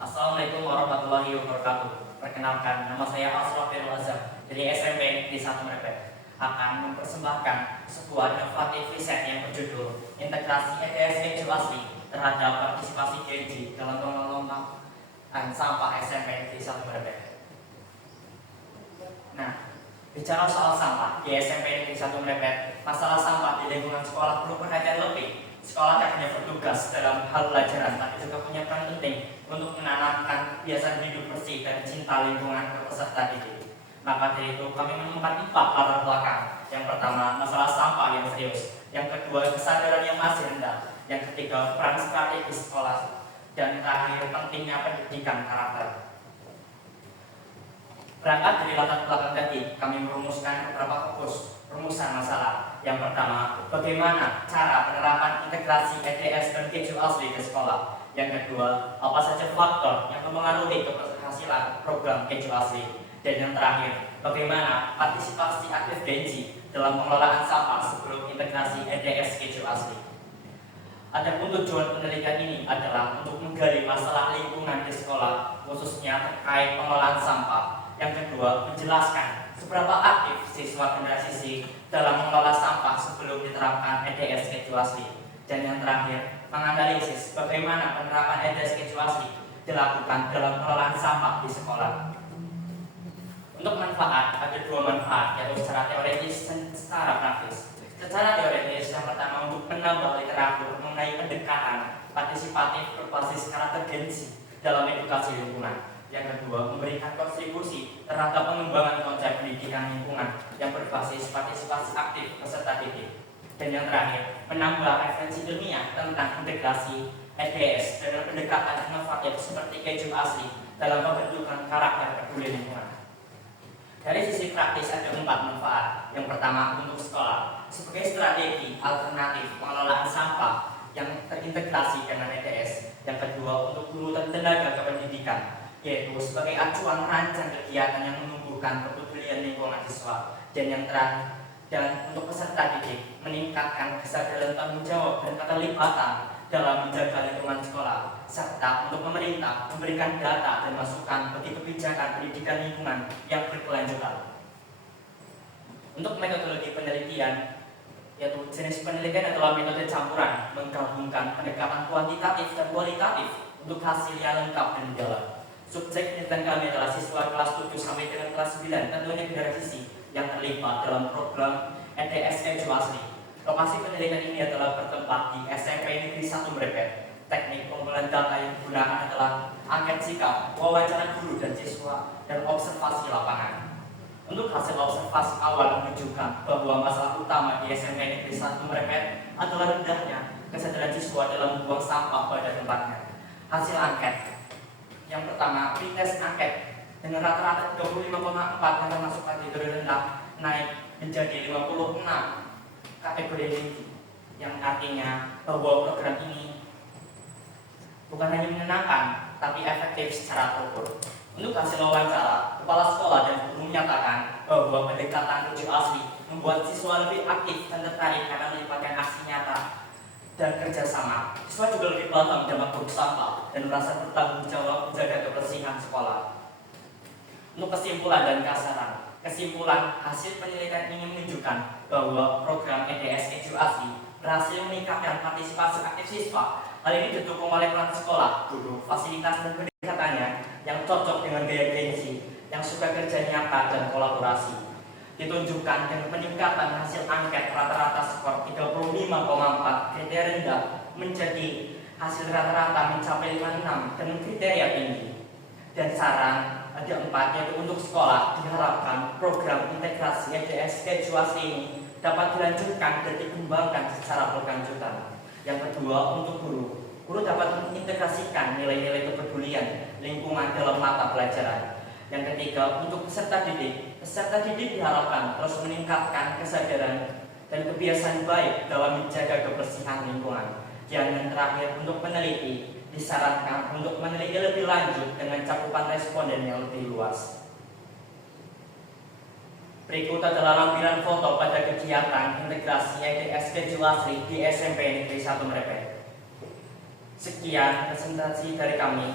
Assalamualaikum warahmatullahi wabarakatuh. Perkenalkan, nama saya Asrafil Azhar dari SMP Negeri 1 Mrebet akan mempersembahkan sebuah inovatif riset yang berjudul Integrasi EDS Keju Asli terhadap partisipasi GNG dalam pengelolaan sampah SMP Negeri 1 Mrebet. Nah, bicara soal sampah di SMP Negeri 1 Mrebet, masalah sampah di lingkungan sekolah perlu perhatian lebih. Sekolah tak hanya bertugas dalam hal pelajaran, tapi juga punya peran penting untuk menanamkan kebiasaan hidup bersih dan cinta lingkungan ke peserta didik. Maka dari itu kami menemukan 4 latar belakang. Yang pertama, masalah sampah yang serius. Yang kedua, kesadaran yang masih rendah. Yang ketiga, peran strategis sekolah. Dan terakhir, pentingnya pendidikan karakter. Berangkat dari latar belakang tadi, kami merumuskan beberapa fokus rumusan masalah. Yang pertama, bagaimana cara penerapan integrasi EDS dan Keju Asli ke sekolah. Yang kedua, apa saja faktor yang mempengaruhi keberhasilan program Keju Asli. Dan yang terakhir, bagaimana partisipasi aktif GNG dalam pengelolaan sampah sebelum integrasi EDS Keju Asli. Adapun tujuan penelitian ini adalah untuk menggali masalah lingkungan di sekolah, khususnya terkait pengelolaan sampah. Yang kedua, menjelaskan seberapa aktif siswa generasi C dalam mengelola sampah sebelum diterapkan EDS Keju Asli. Dan yang terakhir, menganalisis bagaimana penerapan EDS Keju Asli dilakukan dalam pengelolaan sampah di sekolah. Untuk manfaat, ada 2 manfaat, yaitu secara teoritis dan secara praktis. Secara teoritis, yang pertama untuk menambah literatur mengenai pendekatan partisipatif berbasis karakter GNG dalam edukasi lingkungan. Yang kedua, memberikan kontribusi terhadap pengembangan konsep pendidikan lingkungan yang berbasis partisipasi aktif peserta didik. Dan yang terakhir, menambah referensi ilmiah tentang integrasi EDS dengan pendekatan inovatif seperti Keju Asli dalam pembentukan karakter peduli lingkungan. Dari sisi praktis ada 4 manfaat. Yang pertama, untuk sekolah sebagai strategi alternatif pengelolaan sampah yang terintegrasi dengan EDS. Yang kedua, untuk guru dan tenaga kependidikan, yaitu sebagai acuan rancang kegiatan yang menumbuhkan kepedulian lingkungan siswa. Dan yang terakhir, dan untuk peserta didik, meningkatkan kesadaran tanggung jawab dan keterlibatan dalam menjaga lingkungan sekolah, serta untuk pemerintah memberikan data dan masukan bagi kebijakan pendidikan lingkungan yang berkelanjutan. Untuk metodologi penelitian, yaitu jenis penelitian adalah metode campuran, menggabungkan pendekatan kuantitatif dan kualitatif untuk hasil yang lengkap dan mendalam. Subjek penelitian kami adalah siswa kelas 7 sampai dengan kelas 9, tentunya generasi C yang terlibat dalam program EDS Keju Asli. Lokasi penelitian ini adalah bertempat di SMP Negeri 1 Mrebet. Teknik pengumpulan data yang digunakan adalah angket sikap, wawancara guru dan siswa, dan observasi lapangan. Untuk hasil observasi awal menunjukkan bahwa masalah utama di SMP Negeri 1 Mrebet adalah rendahnya kesadaran siswa dalam membuang sampah pada tempatnya. Hasil angket yang pertama, pretest angket dengan rata-rata 35,4 yang termasuk kategori rendah naik menjadi 56 kategori tinggi, yang artinya bahwa program ini bukan hanya menyenangkan tapi efektif secara terukur. Untuk hasil wawancara, kepala sekolah dan guru menyatakan bahwa pendekatan Keju Asli membuat siswa lebih aktif dan tertarik karena melibatkan aksi nyata dan kerjasama. Siswa juga lebih paham dampak buruk sampah dan merasa bertanggung jawab menjaga kebersihan sekolah. Untuk kesimpulan dan kasaran, kesimpulan hasil penelitian ini menunjukkan bahwa program EDS Keju Asli berhasil meningkatkan partisipasi aktif siswa. Hal ini didukung oleh peran sekolah, guru, fasilitas dan pendekatannya yang cocok dengan gaya GNG yang suka kerja nyata dan kolaborasi. Ditunjukkan dengan peningkatan hasil angket rata-rata skor 35,4 kriteria rendah menjadi hasil rata-rata mencapai 56 dengan kriteria tinggi. Dan saran ada 4, yaitu untuk sekolah diharapkan program integrasi EDS Keju Asli ini dapat dilanjutkan dan dikembangkan secara berkelanjutan. Yang kedua, untuk guru dapat mengintegrasikan nilai-nilai kepedulian lingkungan dalam mata pelajaran. Yang ketiga, untuk peserta didik diharapkan terus meningkatkan kesadaran dan kebiasaan baik dalam menjaga kebersihan lingkungan. Yang terakhir, untuk peneliti disarankan untuk meneliti lebih lanjut dengan cakupan responden yang lebih luas. Berikut adalah lampiran foto pada kegiatan integrasi EDS Keju Asli di SMP Negeri 1 Mrebet. Sekian presentasi dari kami.